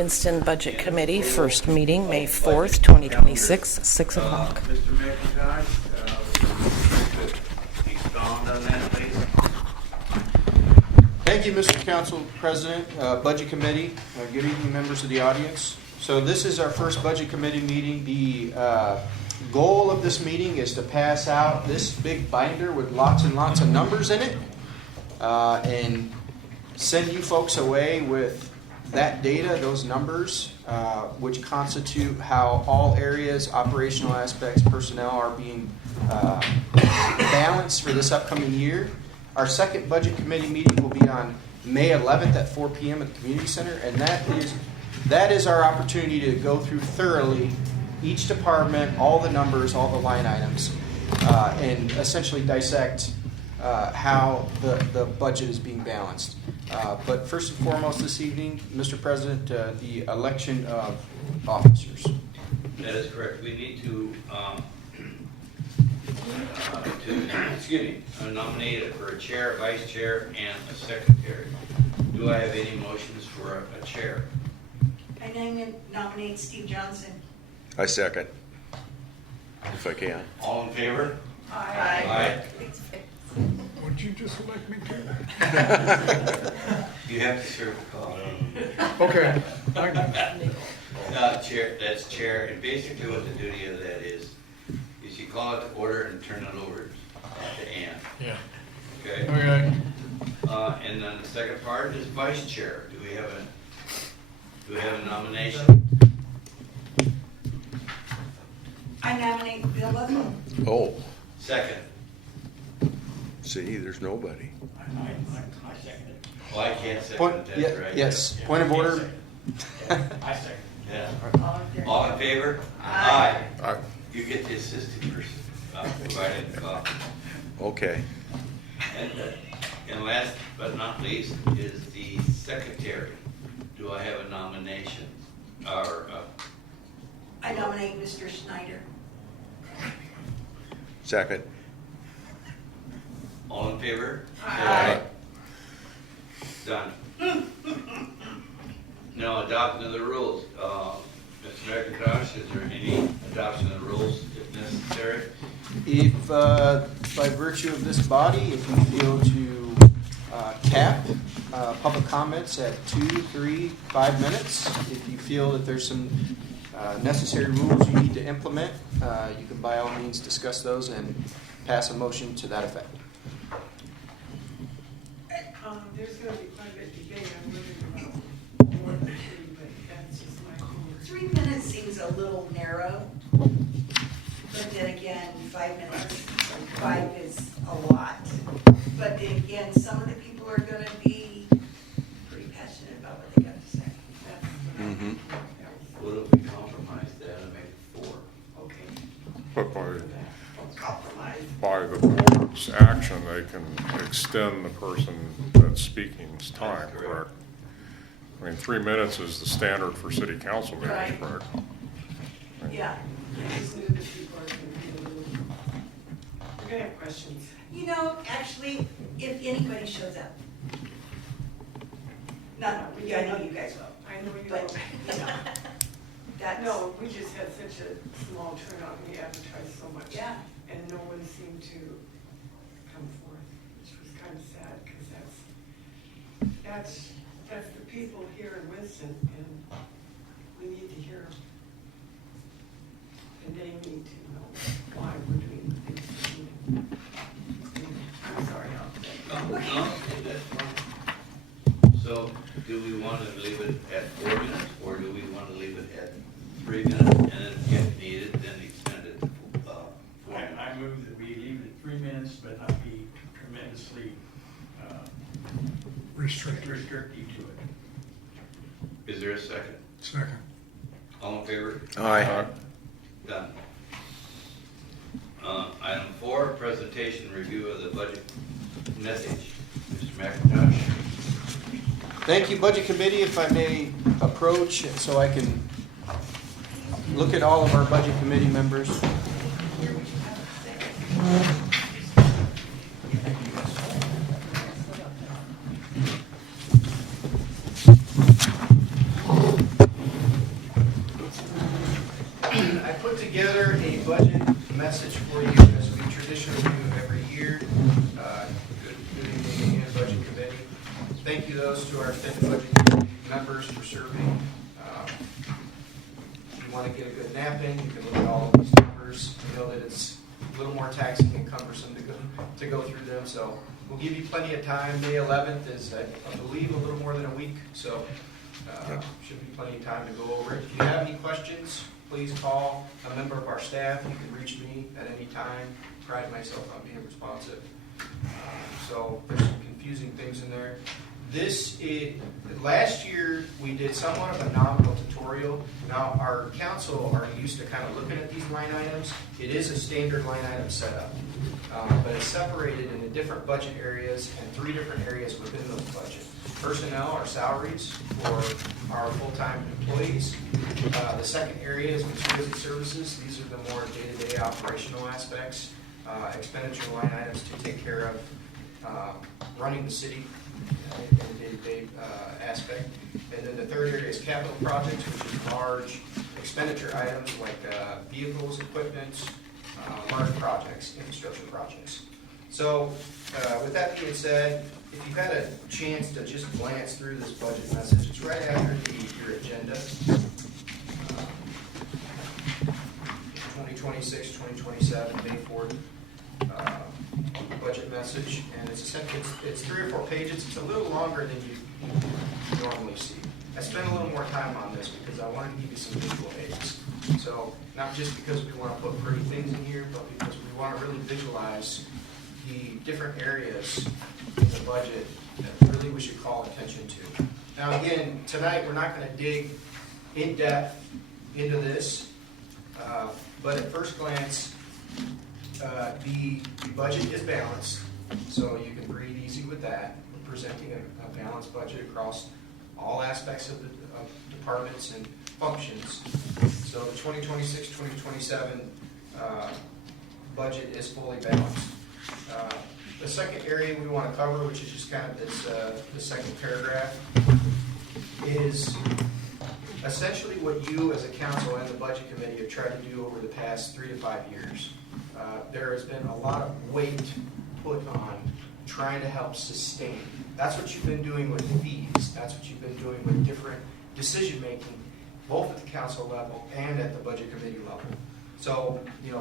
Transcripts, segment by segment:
Winston Budget Committee, first meeting, May 4th, 2026, 6 o'clock. Mr. McIntosh, expound on that, please. Thank you, Mr. Council President, Budget Committee. Good evening, members of the audience. So this is our first Budget Committee meeting. The goal of this meeting is to pass out this big binder with lots and lots of numbers in it and send you folks away with that data, those numbers, which constitute how all areas, operational aspects, personnel are being balanced for this upcoming year. Our second Budget Committee meeting will be on May 11th at 4 p.m. at the Community Center, and that is our opportunity to go through thoroughly each department, all the numbers, all the line items, and essentially dissect how the budget is being balanced. But first and foremost this evening, Mr. President, the election of officers. That is correct. We need to nominate for a chair, vice chair, and a secretary. Do I have any motions for a chair? I nominate Steve Johnson. I second, if I can. All in favor? Aye. Would you just elect me too? You have to serve the call. Okay. Chair, that's chair, and basically what the duty of that is you call it to order and turn it over to Ann. Yeah. Okay? Okay. And then the second part is vice chair. Do we have a nomination? I nominate Bill Ludlow. Oh, Second. see, there's nobody. I second it. Well, I can't Point, second it, that's right. yes, point of order. I second. Yeah. All in favor? Aye. Aye. You get the assistant person, provided. Okay. And last but not least is the secretary. Do I have a nomination? Or I nominate Mr. Schneider. Second. all in favor? Aye. Done. Now, adoption of the rules. Mr. McIntosh, is there any adoption of the rules if necessary? If, by virtue of this body, if you feel to cap public comments at 2, 3, 5 minutes, if you feel that there's some necessary rules you need to implement, you can by all means discuss those and pass a motion to that effect. There's going to be quite a bit of debate. I'm wondering about more than 3, but that's just my opinion. 3 minutes seems a little narrow, but then again, 5 minutes, 5 is a lot. But then again, some of the people are going to be pretty passionate about what they got to say. Mm-hmm. What if we compromise that and make it 4? Okay. But Compromise. by the board's action, they can extend the person that's speaking's time, correct? I mean, 3 minutes is the standard for city council meetings, Right. correct? Yeah. I just knew that people are going to be a little, we're going to have questions. You know, actually, if anybody shows up. No, I know you guys will. I know you But, will. you know, that's. No, we just had such a small turnout, we advertised so much. Yeah. And no one seemed to come forth, which was kind of sad, because that's the people here in Winston, and we need to hear them. And they need to know why we're doing the things we're doing. I'm sorry, No, that's fine. So, do we want to leave it at 4 minutes, or do we want to leave it at 3 minutes, and then if needed, then extend it to 4 minutes? I move that we leave it at 3 minutes, but not be tremendously restrictive to it. Is there a second? Second. All in favor? Aye. Done. Item 4, presentation review of the budget message. Mr. McIntosh. Thank you, Budget Committee. If I may approach so I can look at all of our Budget Committee members. budget message for you as we traditionally do every year. Good evening again, Budget Committee. Thank you those to our extended Budget Committee members for serving. If you want to get a good nap in, you can look at all of these numbers. You know that it's a little more taxing and cumbersome to go through them, so we'll give you plenty of time. May 11th is, I believe, a little more than a week, so should be plenty of time to go over it. If you have any questions, please call a member of our staff. You can reach me at any time. Pride myself on being responsive. So there's some confusing things in there. Last year we did somewhat of a nominal tutorial. Now our council are used to kind of looking at these line items. It is a standard line item setup, but it's separated into different budget areas and 3 different areas within those budgets. Personnel, our salaries for our full-time employees. The second area is materials and services. These are the more day-to-day operational aspects, expenditure line items to take care of running the city in a day-to-day aspect. And then the third area is capital projects, which is large expenditure items like vehicles, equipment, large projects, infrastructure projects. So with that being said, if you've had a chance to just glance through this budget message, it's right after your agenda. 2026, 2027, May 4th. Budget message, and it's 3 or 4 pages. It's a little longer than you normally see. I spent a little more time on this because I wanted to give you some visual aids. So not just because we want to put pretty things in here, but because we want to really visualize the different areas in the budget that really we should call attention to. Now again, tonight we're not going to dig in depth into this, but at first glance, the budget is balanced, so you can breathe easy with that. We're presenting a balanced budget across all aspects of the departments and functions. So the 2026-2027 budget is fully balanced. The second area we want to cover, which is just kind of this the second paragraph, is essentially what you as a council and the budget committee have tried to do over the past 3 to 5 years. There has been a lot of weight put on trying to help sustain. That's what you've been doing with fees. That's what you've been doing with different decision making, both at the council level and at the budget committee level. So,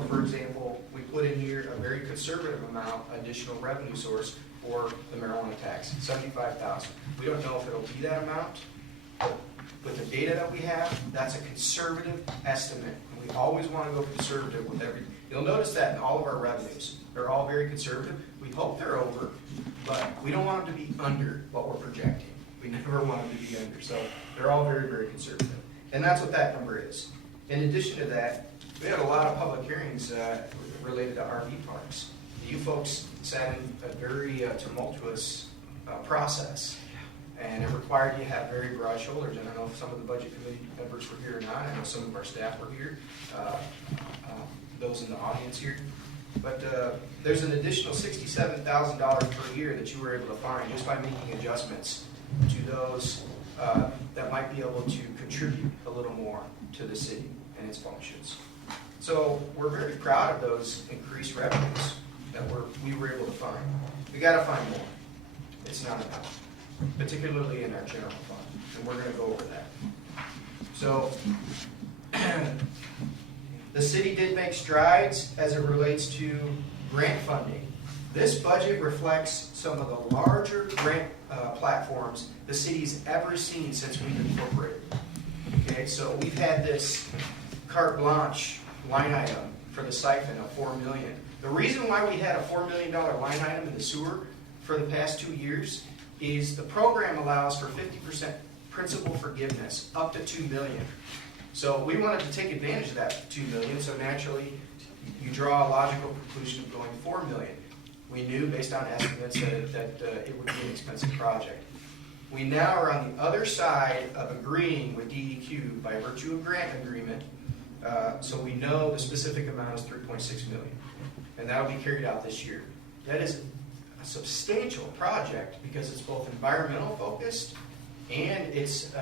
for example, we put in here a very conservative amount additional revenue source for the marijuana tax, $75,000. We don't know if it'll be that amount, but with the data that we have, that's a conservative estimate. And we always want to go conservative with everything. You'll notice that in all of our revenues. They're all very conservative. We hope they're over, but we don't want them to be under what we're projecting. We never want them to be under. So they're all very, very conservative. And that's what that number is. In addition to that, we had a lot of public hearings related to RV parks. You folks sat in a very tumultuous process, and it required you to have very broad shoulders. And I don't know if some of the budget committee members were here or not. I know some of our staff were here, those in the audience here. But there's an additional $67,000 per year that you were able to find just by making adjustments to those that might be able to contribute a little more to the city and its functions. So we're very proud of those increased revenues that we were able to find. We got to find more. It's not enough, particularly in our general fund, and we're going to go over that. So the city did make strides as it relates to grant funding. This budget reflects some of the larger grant platforms the city's ever seen since we've incorporated. Okay, so we've had this carte blanche line item for the siphon of $4 million. The reason why we had a $4 million line item in the sewer for the past 2 years is the program allows for 50% principal forgiveness up to $2 million. So we wanted to take advantage of that $2 million, so naturally you draw a logical conclusion of going $4 million. We knew based on estimates that it would be an expensive project. We now are on the other side of agreeing with DEQ by virtue of grant agreement, so we know the specific amount is $3.6 million, and that will be carried out this year. That is a substantial project because it's both environmental focused and it's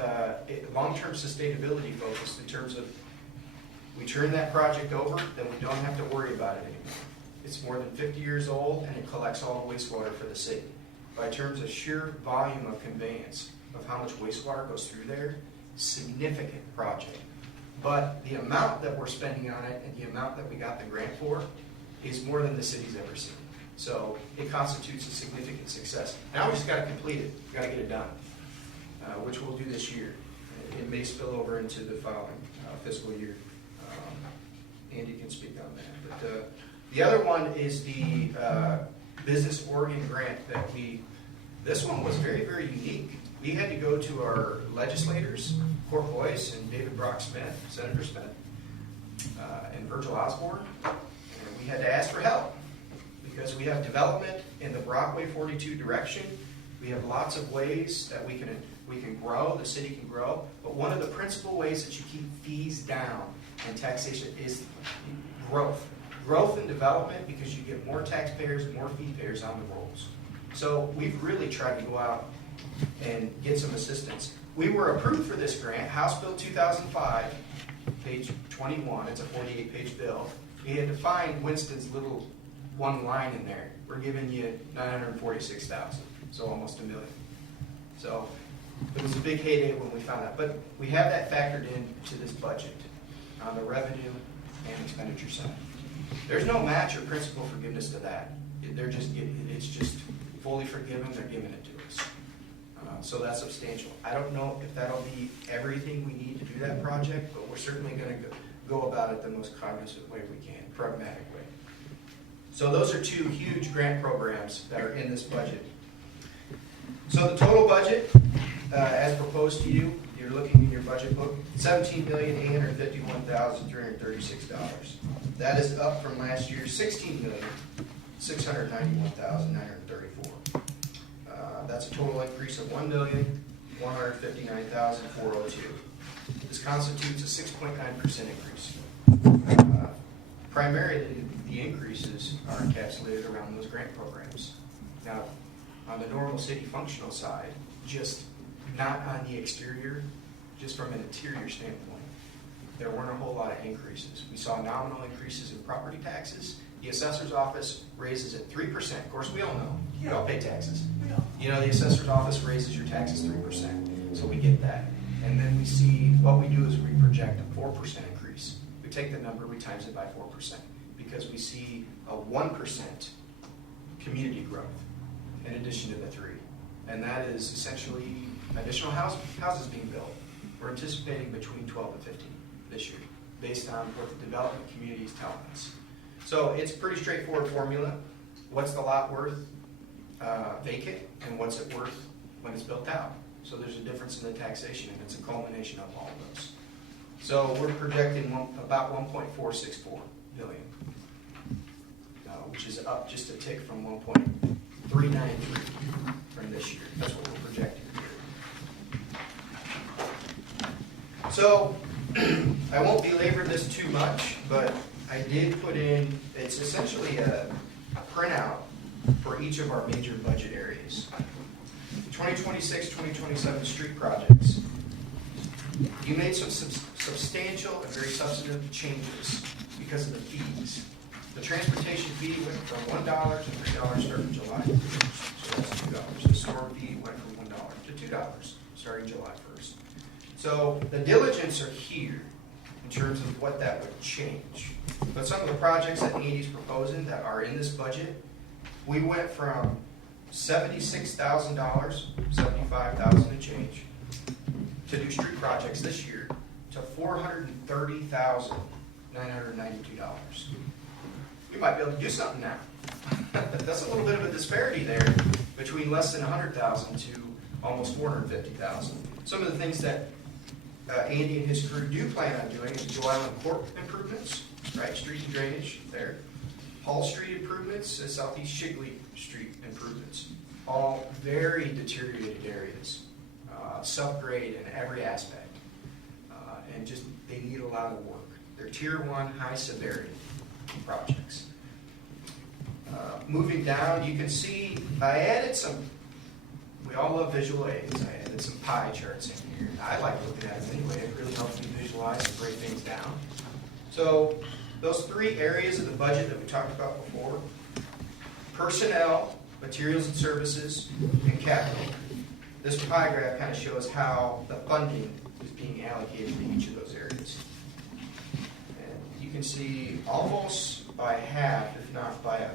long-term sustainability focused in terms of We turn that project over, then we don't have to worry about it anymore. It's more than 50 years old, and it collects all the wastewater for the city. By terms of sheer volume of conveyance of how much wastewater goes through there, significant project. But the amount that we're spending on it and the amount that we got the grant for is more than the city's ever seen. So it constitutes a significant success. Now we just got to complete it. We got to get it done, which we'll do this year. It may spill over into the following fiscal year. Andy can speak on that. But the other one is the Business Oregon grant that this one was very, very unique. We had to go to our legislators, Court Boyce and David Brock Smith, Senator Smith, and Virgil Osborne, and we had to ask for help because we have development in the Brockway 42 direction. We have lots of ways that we can grow, the city can grow, but one of the principal ways that you keep fees down and taxation is growth. Growth and development, because you get more taxpayers, more fee payers on the rolls. So we've really tried to go out and get some assistance. We were approved for this grant, House Bill 2005, page 21. It's a 48-page bill. We had to find Winston's little one line in there. We're giving you $946,000, so almost $1 million. So it was a big heyday when we found that. But we have that factored into this budget on the revenue and expenditure side. There's no match or principal forgiveness to that. It's just fully forgiven. They're giving it to us. So that's substantial. I don't know if that'll be everything we need to do that project, but we're certainly going to go about it the most cognizant way we can, pragmatic way. So those are two huge grant programs that are in this budget. So the total budget, as proposed to you, you're looking in your budget book, $17,851,336. That is up from last year's $16,691,934. That's a total increase of $1,159,402. This constitutes a 6.9% increase. Primarily, the increases are encapsulated around those grant programs. Now, on the normal city functional side, just not on the exterior, just from an interior standpoint, there weren't a whole lot of increases. We saw nominal increases in property taxes. The assessor's office raises it 3%. Of course, we all know. We all pay taxes. You know, the assessor's office raises your taxes 3%. So we get that. And then we see, what we do is we project a 4% increase. We take the number, we times it by 4%, because we see a 1% community growth in addition to the 3. And that is essentially additional houses being built. We're anticipating between 12 and 15 this year, based on what the development community is telling us. So it's a pretty straightforward formula. What's the lot worth vacant, and what's it worth when it's built out? So there's a difference in the taxation, and it's a culmination of all of those. So we're projecting about $1.464 billion, which is up just a tick from 1.393 from this year. That's what we're projecting here. So I won't belabor this too much, but I did put in, it's essentially a printout for each of our major budget areas. 2026, 2027 street projects. You made some substantial and very substantive changes because of the fees. The transportation fee went from $1 to $3 starting July 1st. So that's $2. The storm fee went from $1 to $2 starting July 1st. So the diligence are here in terms of what that would change. But some of the projects that Andy's proposing that are in this budget, we went from $76,000, $75,000 and change, to do street projects this year to $430,992. We might be able to do something now. That's a little bit of a disparity there between less than $100,000 to almost $450,000. Some of the things that Andy and his crew do plan on doing is Joe Island Court improvements, right? Street and drainage there. Hall Street improvements, Southeast Shigley Street improvements. All very deteriorated areas, subgrade in every aspect, and just they need a lot of work. They're tier 1 high severity projects. Moving down, you can see I added some, we all love visual aids, I added some pie charts in here. I like looking at them anyway, it really helps me visualize and break things down. So those three areas of the budget that we talked about before, personnel, materials and services, and capital. This pie graph kind of shows how the funding is being allocated to each of those areas. And you can see almost by half, if not by a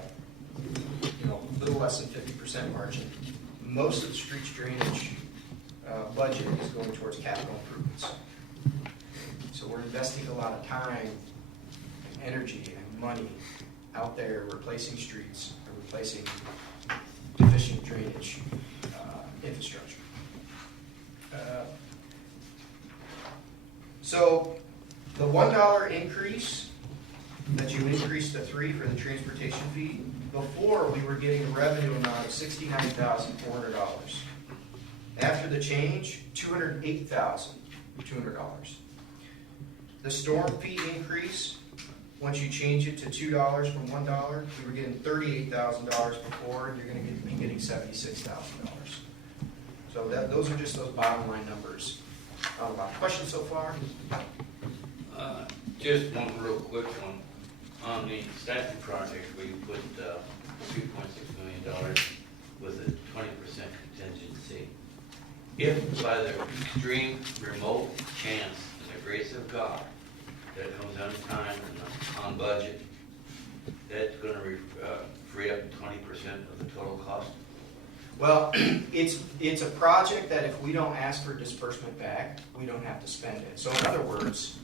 little less than 50% margin, most of the streets drainage budget is going towards capital improvements. So we're investing a lot of time, and energy, and money out there replacing streets, or replacing deficient drainage infrastructure. So the $1 increase that you increased to $3 for the transportation fee, before we were getting a revenue amount of $69,400. After the change, $208,200. The storm fee increase, once you change it to $2 from $1, we were getting $38,000 before, and you're going to be getting $76,000. So those are just those bottom line numbers. Questions so far? Just one real quick one. On the statue project, where you put $3.6 million with a 20% contingency. If by the extreme remote chance and the grace of God that comes on time and on budget, that's going to free up 20% of the total cost? Well, it's a project that if we don't ask for disbursement back, we don't have to spend it. So in other words,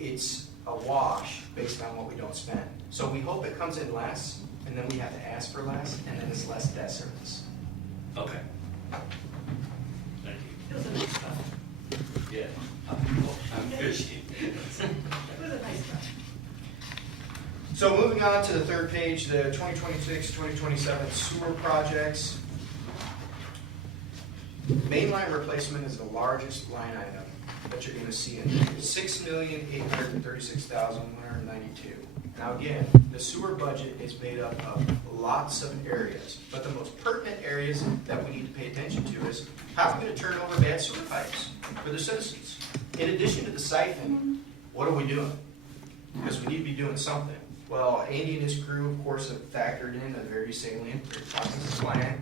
it's a wash based on what we don't spend. So we hope it comes in less, and then we have to ask for less, and then it's less debt service. Okay. Thank you. It was a nice job. Yeah. I'm fishing. It was a nice job. So moving on to the third page, the 2026-2027 sewer projects. Mainline replacement is the largest line item that you're going to see in there. $6,836,192. Now again, the sewer budget is made up of lots of areas, but the most pertinent areas that we need to pay attention to is how are we going to turn over bad sewer pipes for the citizens? In addition to the siphon, what are we doing? Because we need to be doing something. Well, Andy and his crew, of course, have factored in a very salient process plan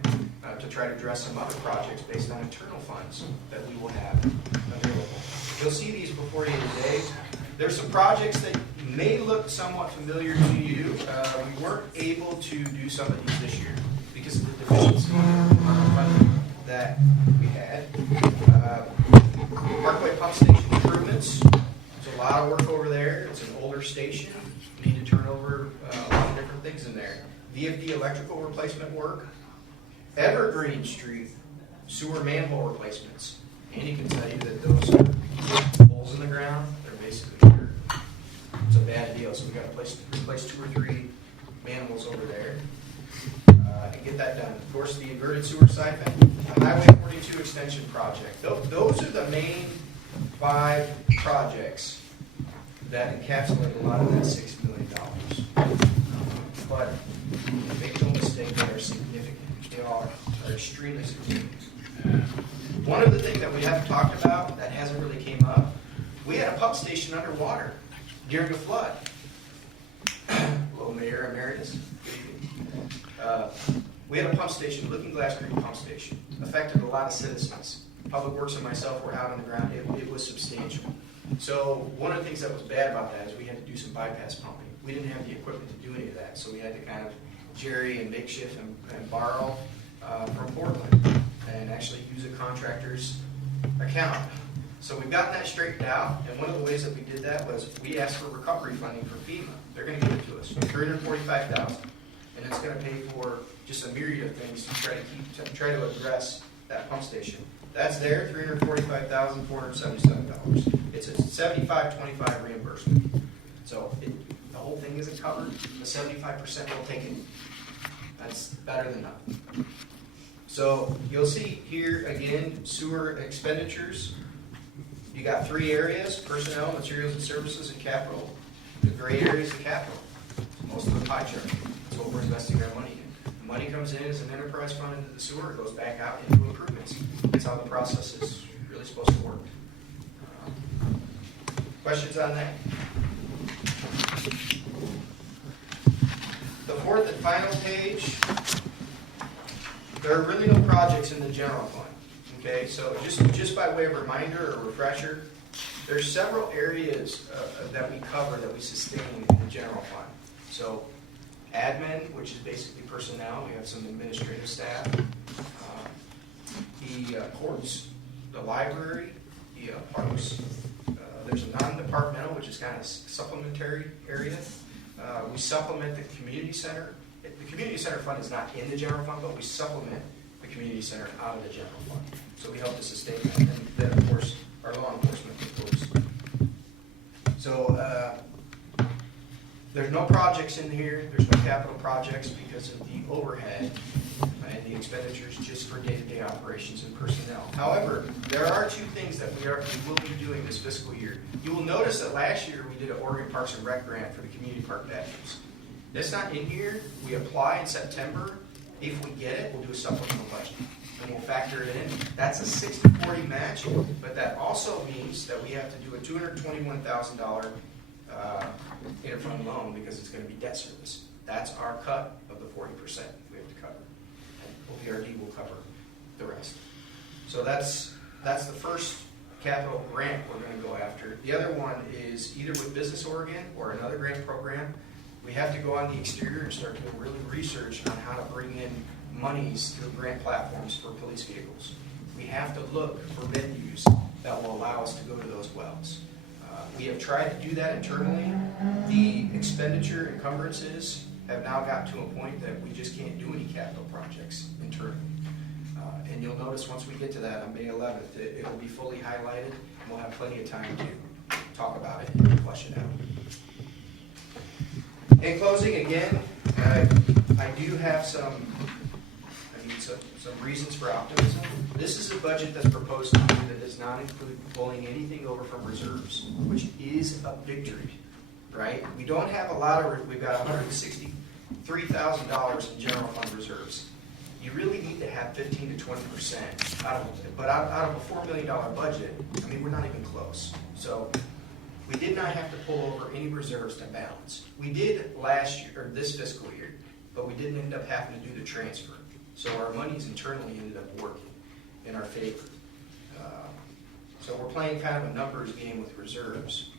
to try to address some other projects based on internal funds that we will have available. You'll see these before you today. There's some projects that may look somewhat familiar to you. We weren't able to do some of these this year because of the deficiency funding that we had. Parkway Pump Station improvements. There's a lot of work over there. It's an older station. We need to turn over a lot of different things in there. VFD electrical replacement work. Evergreen Street sewer manhole replacements. Andy can tell you that those are holes in the ground. They're basically dirt. It's a bad deal. So we got to replace 2 or 3 manholes over there and get that done. Of course, the inverted sewer siphon, the Highway 42 extension project. Those are the main 5 projects that encapsulate a lot of that $6 million. But make no mistake, they are significant. They are extremely significant. One of the things that we haven't talked about that hasn't really came up, we had a pump station underwater during the flood. Hello, Mayor Emeritus. Good evening. We had a pump station, Looking Glass Creek pump station. Affected a lot of citizens. Public Works and myself were out on the ground. It was substantial. So one of the things that was bad about that is we had to do some bypass pumping. We didn't have the equipment to do any of that, so we had to kind of jerry and makeshift and borrow from Portland and actually use a contractor's account. So we've gotten that straightened out, and one of the ways that we did that was we asked for recovery funding from FEMA. They're going to give it to us, $345,000, and it's going to pay for just a myriad of things to try to address that pump station. That's there, $345,477. It's a 75-25 reimbursement. So the whole thing isn't covered. The 75% will take it. That's better than nothing. So you'll see here again, sewer expenditures. You got 3 areas: personnel, materials and services, and capital. The gray area is the capital. Most of the pie chart. That's what we're investing our money in. The money comes in as an enterprise fund into the sewer. It goes back out into improvements. That's how the process is really supposed to work. Questions on that? fourth and final page, there are really no projects in the general fund. Okay, so just by way of reminder or refresher, there's several areas that we cover that we sustain in the general fund. So admin, which is basically personnel, we have some administrative staff, the courts, the library, the parks. There's a non-departmental, which is kind of supplementary area. We supplement the community center. The community center fund is not in the general fund, but we supplement the community center out of the general fund. So we help to sustain that. And then, of course, our law enforcement goes. So there's no projects in here. There's no capital projects because of the overhead and the expenditures just for day-to-day operations and personnel. However, there are two things that we will be doing this fiscal year. You will notice that last year we did an Oregon Parks and Rec grant for the community park bathrooms. That's not in here. We apply in September. If we get it, we'll do a supplemental budget. And we'll factor it in. That's a 60-40 match, but that also means that we have to do a $221,000 interfund loan because it's going to be debt service. That's our cut of the 40% we have to cover. And OPRD will cover the rest. So that's the first capital grant we're going to go after. The other one is either with Business Oregon or another grant program. We have to go on the exterior and start doing really research on how to bring in monies through grant platforms for police vehicles. We have to look for venues that will allow us to go to those wells. We have tried to do that internally. The expenditure encumbrances have now got to a point that we just can't do any capital projects internally. And you'll notice once we get to that on May 11th, it will be fully highlighted, and we'll have plenty of time to talk about it and flesh it out. In closing, again, I do have some reasons for optimism. This is a budget that's proposed to you that does not include pulling anything over from reserves, which is a victory, right? We don't have a lot of, we've got $163,000 in general fund reserves. You really need to have 15 to 20% out of it. But out of a $4 million budget, I mean, we're not even close. So we did not have to pull over any reserves to balance. We did last year, or this fiscal year, but we didn't end up having to do the transfer. So our monies internally ended up working in our favor. So we're playing kind of a numbers game with reserves.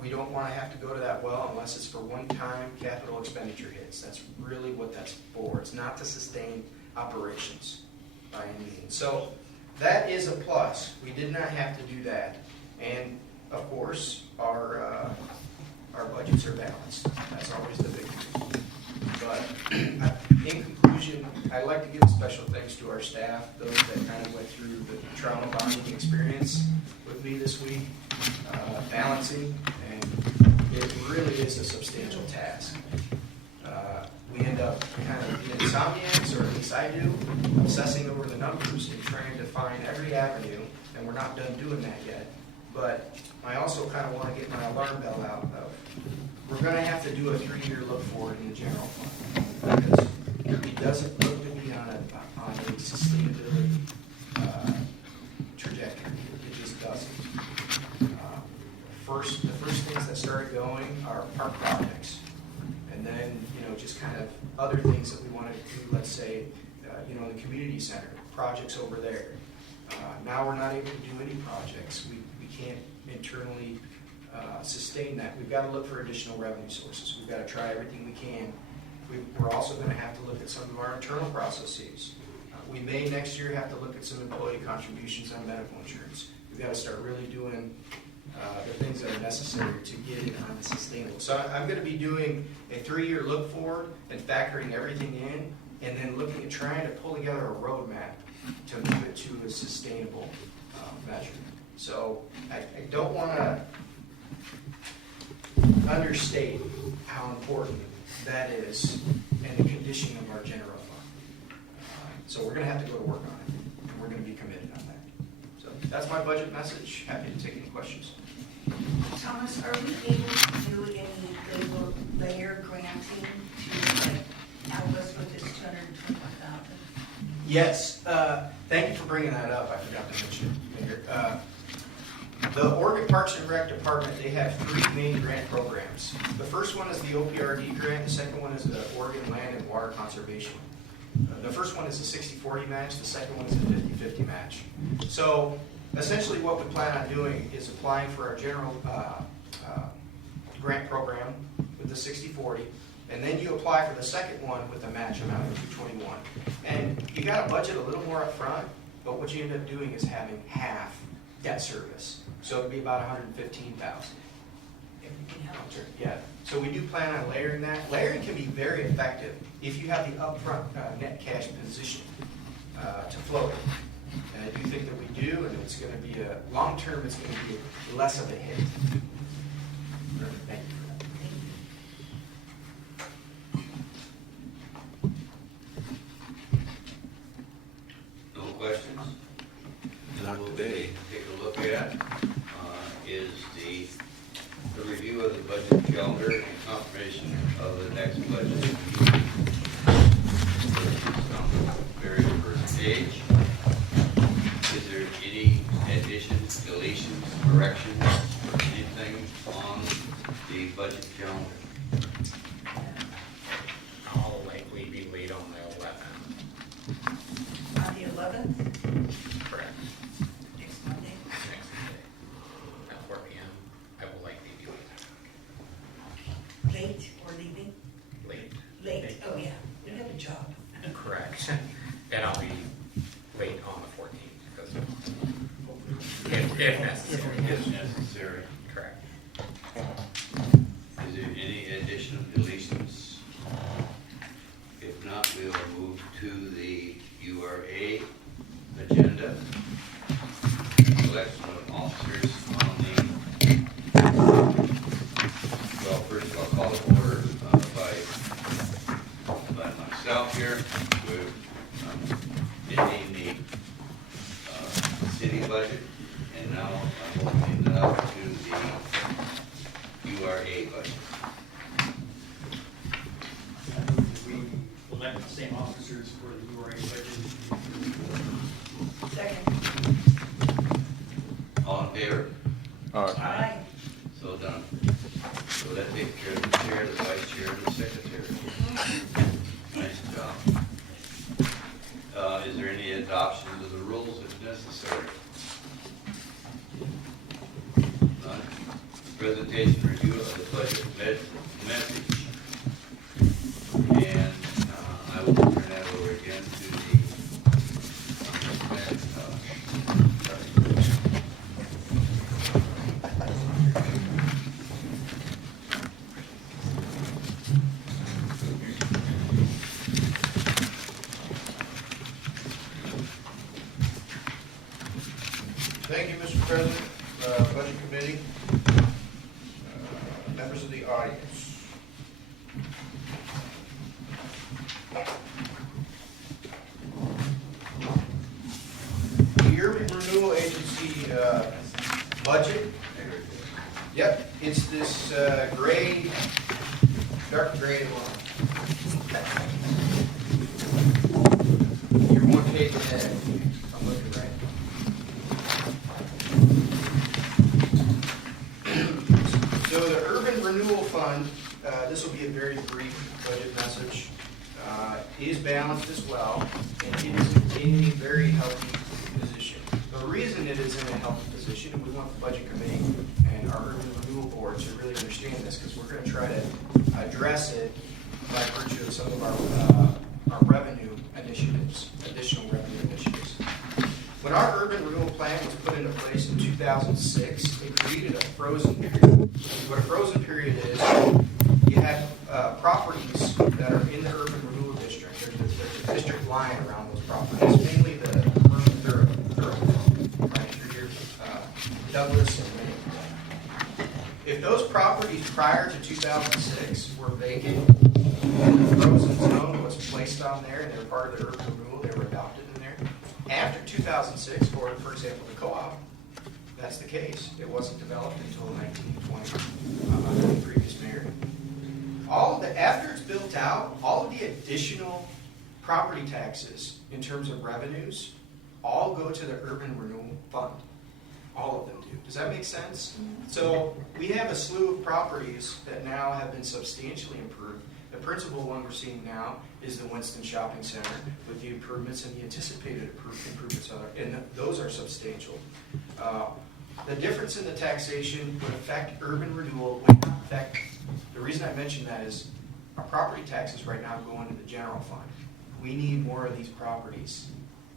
We don't want to have to go to that well unless it's for one-time capital expenditure hits. That's really what that's for. It's not to sustain operations by any means. So that is a plus. We did not have to do that. And of course, our budgets are balanced. That's always the big thing. But in conclusion, I'd like to give a special thanks to our staff, those that kind of went through the trauma bonding experience with me this week, balancing, and it really is a substantial task. We end up kind of being insomniacs, or at least I do, obsessing over the numbers and trying to find every avenue, and we're not done doing that yet. But I also kind of want to get my alarm bell out of, we're going to have to do a 3-year look forward in the general fund, because it doesn't look to be on a sustainability trajectory. It just doesn't. The first things that started going are park projects, and then just kind of other things that we want to do. Let's say the community center projects over there. Now we're not able to do any projects. We can't internally sustain that. We've got to look for additional revenue sources. We've got to try everything we can. We're also going to have to look at some of our internal processes. We may next year have to look at some employee contributions on medical insurance. We've got to start really doing the things that are necessary to get it on sustainable. So I'm going to be doing a 3-year look forward and factoring everything in, and then looking at trying to pull together a roadmap to move it to a sustainable measure. So I don't want to understate how important that is and the condition of our general fund. So we're going to have to go to work on it, and we're going to be committed on that. So that's my budget message. Happy to take any questions. Thomas, are we able to do any layer granting to help us with this $221,000? Yes. Thank you for bringing that up. I forgot to mention it later. The Oregon Parks and Rec Department, they have 3 main grant programs. The first one is the OPRD grant, the second one is the Oregon Land and Water Conservation. The first one is a 60-40 match, the second one is a 50-50 match. So essentially what we plan on doing is applying for our general grant program with the 60-40, and then you apply for the second one with a match amount of $221. And you got to budget a little more up front, but what you end up doing is having half debt service. So it'd be about $115,000. Yeah, so we do plan on layering that. Layering can be very effective if you have the upfront net cash position to float it. And I do think that we do, and it's going to be long term, it's going to be less of a hit. Thank you for that. No questions? Not What we'll today. Take a look at is the review of the budget calendar and confirmation of the next budget. Very first page. Is there any additions, deletions, corrections, or anything on the budget calendar? I'll likely be late on the 11th. On the 11th, Correct. next Monday. Next Monday at 4 p.m. I will likely be Late or leaving? late. Late, oh yeah, you have a job. Correct. And I'll be late on the 14th because if necessary. If necessary. Correct. Is there any additional deletions? If not, we will move to the URA agenda. Election of officers on the, well, first of all, call to order by myself here. We're ending the city budget, and now I'm opening it up to the URA budget. We elect the same officers for the URA budget. Second. All in favor? Aye. So done. So that takes care of the chair, the vice chair, and the secretary. Nice job. Is there any adoption of the rules if necessary? None. Presentation review of the budget message. And I will turn that over again to the Thank you, Mr. President, Budget Committee, members of the audience. The Urban Renewal Agency budget. Yep, it's this gray, dark gray one. You're 1 page ahead. I'm looking right. So the Urban Renewal Fund, this will be a very brief budget message, is balanced as well, and it is in a very healthy position. The reason it is in a healthy position, and we want the Budget Committee and our Urban Renewal Board to really understand this, because we're going to try to address it by virtue of some of our revenue initiatives, additional revenue initiatives. When our urban renewal plan was put into place in 2006, it created a frozen period. What a frozen period is, you have properties that are in the urban renewal district. There's a district line around those properties, mainly the urban thoroughfare, right through here, Douglas and Maine. If those properties prior to 2006 were vacant, and the frozen zone was placed on there, and they were part of the urban renewal, they were adopted in there. After 2006, for example, the co-op, that's the case. It wasn't developed until 1920 under the previous mayor. After it's built out, all of the additional property taxes in terms of revenues all go to the urban renewal fund. All of them do. Does that make sense? So we have a slew of properties that now have been substantially improved. The principal one we're seeing now is the Winston Shopping Center with the improvements and the anticipated improvements, and those are substantial. The difference in the taxation would affect urban renewal, would not affect, the reason I mention that is our property taxes right now go into the general fund. We need more of these properties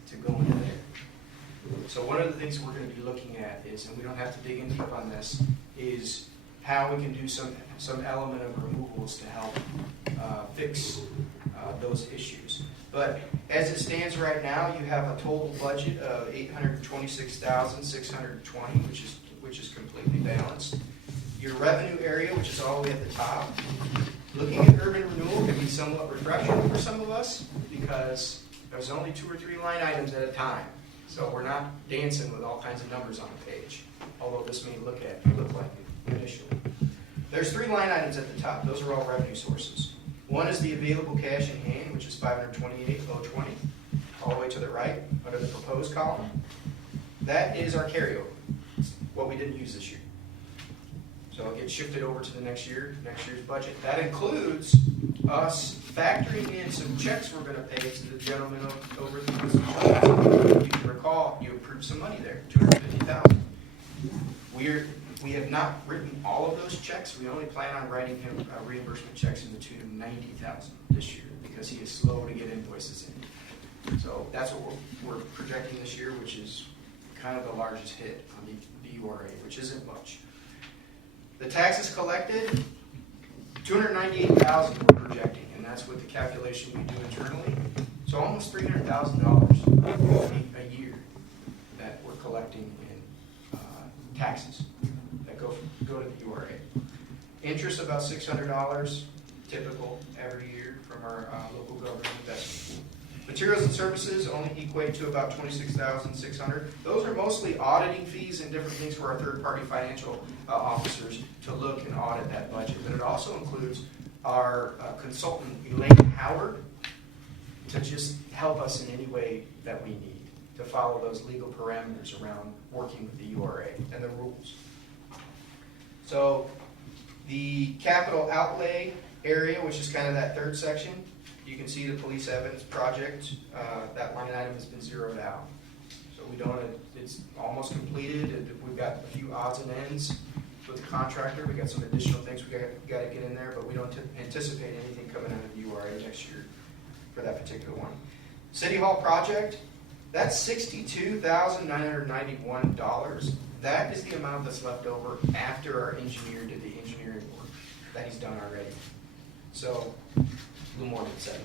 to go into there. So one of the things we're going to be looking at is, and we don't have to dig in deep on this, is how we can do some element of removals to help fix those issues. But as it stands right now, you have a total budget of $826,620, which is completely balanced. Your revenue area, which is all the way at the top, looking at urban renewal can be somewhat refreshing for some of us because there's only 2 or 3 line items at a time. So we're not dancing with all kinds of numbers on the page, although this may look like it initially. There's 3 line items at the top. Those are all revenue sources. One is the available cash in hand, which is $528,020, all the way to the right under the proposed column. That is our carryover, what we didn't use this year. So it gets shifted over to the next year's budget. That includes us factoring in some checks we're going to pay to the gentleman over at the Winston Shopping Center. You can recall, you approved some money there, $250,000. We have not written all of those checks. We only plan on writing him reimbursement checks in the tune of $90,000 this year because he is slow to get invoices in. So that's what we're projecting this year, which is kind of the largest hit on the URA, which isn't much. The taxes collected, $298,000 we're projecting, and that's with the calculation we do internally. So almost $300,000 a year that we're collecting in taxes that go to the URA. Interest about $600, typical every year from our local government investment. Materials and services only equate to about $26,600. Those are mostly auditing fees and different things for our third-party financial officers to look and audit that budget. But it also includes our consultant, Elaine Howard, to just help us in any way that we need to follow those legal parameters around working with the URA and the rules. So the capital outlay area, which is kind of that third section, you can see the police evidence project, that line item has been zeroed out. So it's almost completed. We've got a few odds and ends with the contractor. We got some additional things we got to get in there, but we don't anticipate anything coming out of the URA next year for that particular one. City Hall project, that's $62,991. That is the amount that's left over after our engineer did the engineering work that he's done already. So a little more than $7,000.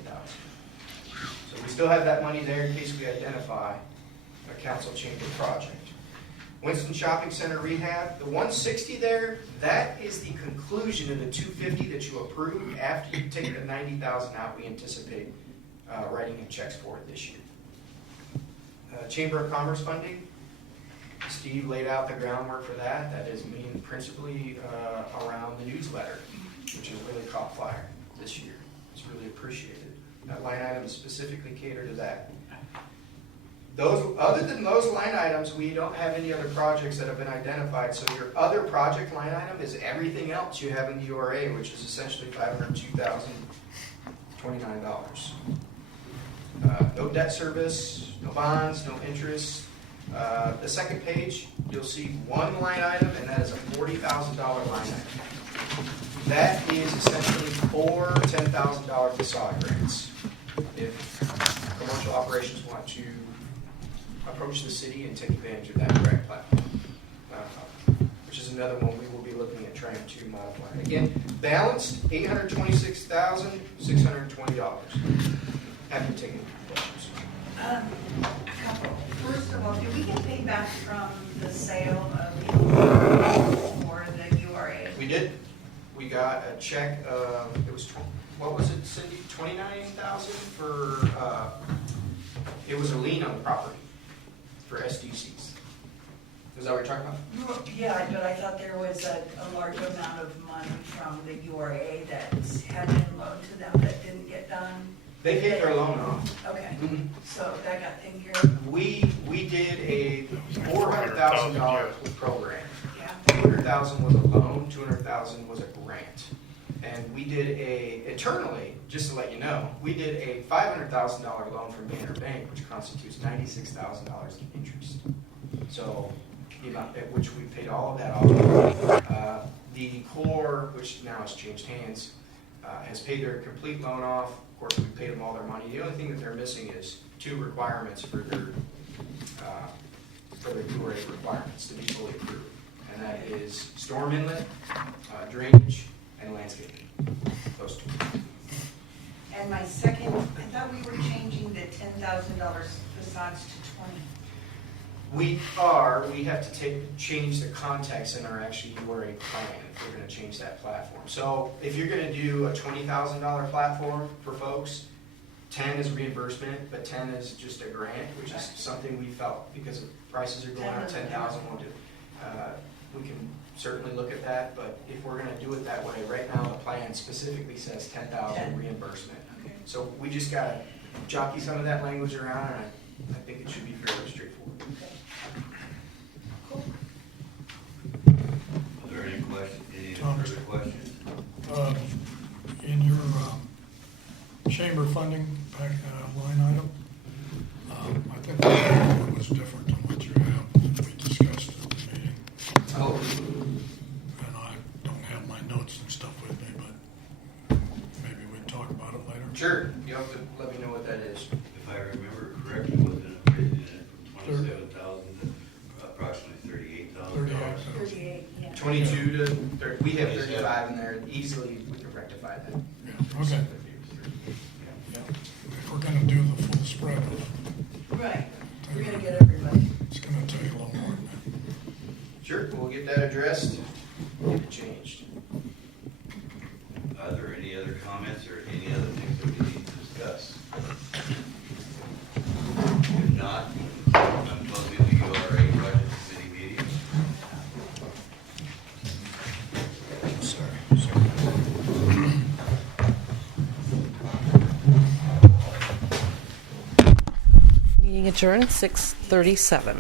So we still have that money there in case we identify a council chamber project. Winston Shopping Center rehab, the $160 there, that is the conclusion of the $250 that you approved. After you take the $90,000 out, we anticipate writing in checks for it this year. Chamber of Commerce funding, Steve laid out the groundwork for that. That is principally around the newsletter, which has really caught fire this year. It's really appreciated. That line item is specifically catered to that. Other than those line items, we don't have any other projects that have been identified. So your other project line item is everything else you have in the URA, which is essentially $502,029. No debt service, no bonds, no interest. The second page, you'll see one line item, and that is a $40,000 line item. That is essentially 4 $10,000 facade grants. If commercial operations want to approach the city and take advantage of that grant platform, which is another one we will be looking at trying to modify. Again, balanced $826,620. Happy to take any questions. A couple. First of all, do we get paid back from the sale of the or the URA? We did. We got a check of, it was, what was it, Cindy? $29,000 for, it was a lien on the property for SDCs. Is that what you're talking about? Yeah, but I thought there was a large amount of money from the URA that had been loaned to them that didn't get done. They paid their loan off. Okay, Mhm. so that got taken care of, We did a $400,000 program. yeah. 200,000 was a loan, 200,000 was a grant. And we did internally, just to let you know, we did a $500,000 loan from Banner Bank, which constitutes $96,000 in interest. So, the amount at which we paid all of that off. The Corps, which now has changed hands, has paid their complete loan off. Of course, we paid them all their money. The only thing that they're missing is 2 requirements for their URA requirements to be fully approved. And that is storm inlet, drainage, and landscaping. Those 2. And my second, I thought we were changing the $10,000 facades to 20. We have to change the context in our actual URA plan if we're gonna change that platform. So if you're gonna do a $20,000 platform for folks, 10 is reimbursement, but 10 is just a grant, which is something we felt because prices are going up, 10,000 won't do. We can certainly look at that, but if we're gonna do it that way, right now the plan specifically says 10,000 reimbursement. Okay. So we just gotta jockey some of that language around, and I think it should be fairly straightforward. Okay. Cool. Are there any questions, any Thomas. further questions? In your chamber funding line item, I think the one was different than what you have, we discussed at the meeting. Oh, And I don't have my notes and stuff with me, but maybe we can talk about it later. sure, you have to let me know what that is. If I remember correctly, wasn't it raising it from 27,000 to approximately $38,000? 38, yeah. 22 to 30, we have 35 in there, easily we can rectify that. Yeah, okay. Yeah. If we're gonna do the full spread of, Right, we're gonna get everybody. it's gonna take a little more than that. Sure, we'll get that addressed, get it changed. Are there any other comments or any other things that we need to discuss? If not, I'm closing the URA budget committee meeting. Meeting adjourned, 6:37.